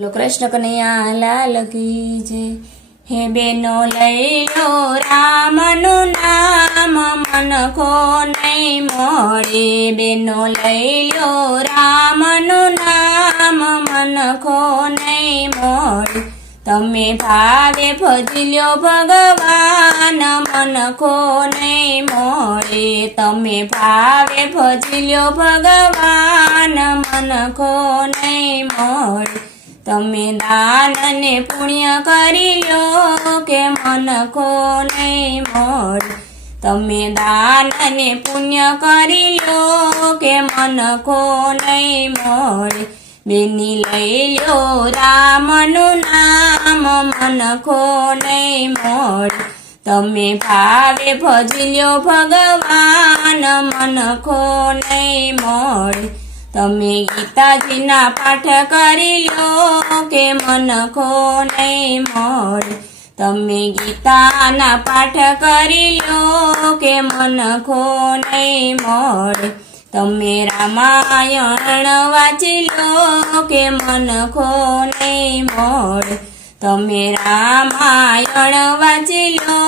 બોલો કૃષ્ણ કનૈયા લાલ કી જય। હે બેનો લઈ લો રામનું નામ મનખો નહીં મળે। બેનો લઈ લો રામનું નામ મનખો નહીં મળે। તમે ભાવે ભજી લ્યો ભગવાન મનખો નહીં મળે। તમે ભાવે ભજી લ્યો ભગવાન મનખો નહીં મળે। તમે દાન ને પુણ્ય કરી લ્યો કે મનખો નહીં મળે। તમે દાન ને પુણ્ય કરી લ્યો કે મનખો નહીં મળે। બેની લઈ લ્યો રામનું નામ મનખો નહીં મળે। તમે ભાવે ભજી લ્યો ભગવાન મનખો નહીં મળે। તમે ગીતાજીના પાઠ કરી લ્યો કે મનખો નહીં મળે। તમે ગીતાના પાઠ કરી લ્યો કે મનખો નહીં મળે। તમે રામાયણ વાંચી લો કે મનખો નહીં મળે। તમે રામાયણ વાંચી લો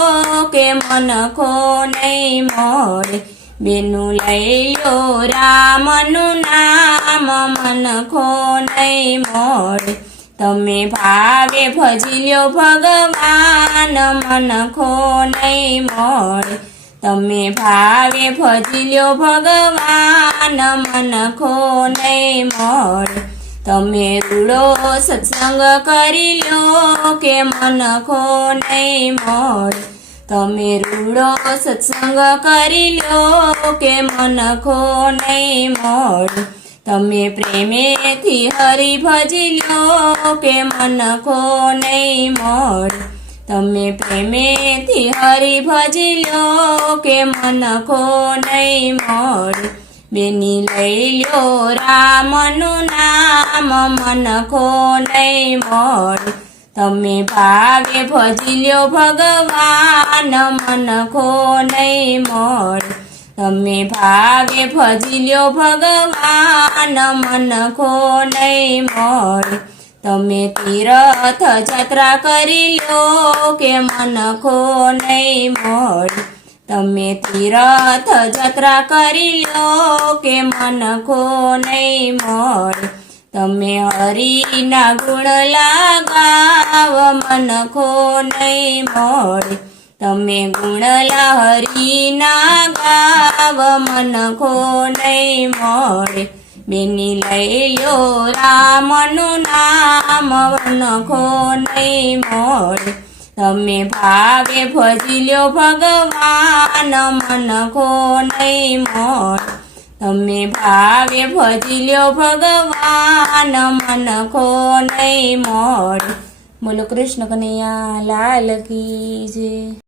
કે મનખો નહીં મળે। બેનું લઈ લો રામનું નામ મનખો નહીં મળે। તમે ભાવે ભજી લ્યો ભગવાન મનખો નહીં મળે। તમે ભાવે ભજી લ્યો ભગવાન મનખો નહીં મળે। તમે રૂડો સત્સંગ કરી લ્યો કે મનખો નહીં મળે। તમે રૂડો સત્સંગ કરી લ્યો કે મનખો નહીં મળે। તમે પ્રેમેથી હરિ ભજી લ્યો કે મનખો નહીં મળે। તમે પ્રેમેથી હરિ ભજી લ્યો કે મનખો નહીં મળે। બેની લઈ લ્યો રામનું નામ મનખો નહીં મળે। તમે ભાવે ભજી લ્યો ભગવાન મનખો નહીં મળે। તમે ભાવે ભજી લ્યો ભગવાન મનખો નહીં મળે। તમે તીરથ જાત્રા કરી લ્યો કે મનખો નહીં મળે। તમે તીરથ જાત્રા કરી લ્યો કે મનખો નહીં મળે। તમે હરિના ગુણ લગાવ મનખો નહીં મળે। તમે ગુણલા હરિના ગાવ મનખો નહીં મળે। બેની લઈ લ્યો રામનું નામ મનખો નહીં મળે। તમે ભાવે ભજી લ્યો ભગવાન મનખો નહીં મળે। તમે ભાવે ભજી લ્યો ભગવાન મનખો નહીં મળે। બોલો કૃષ્ણ કનૈયા લાલ કી જય।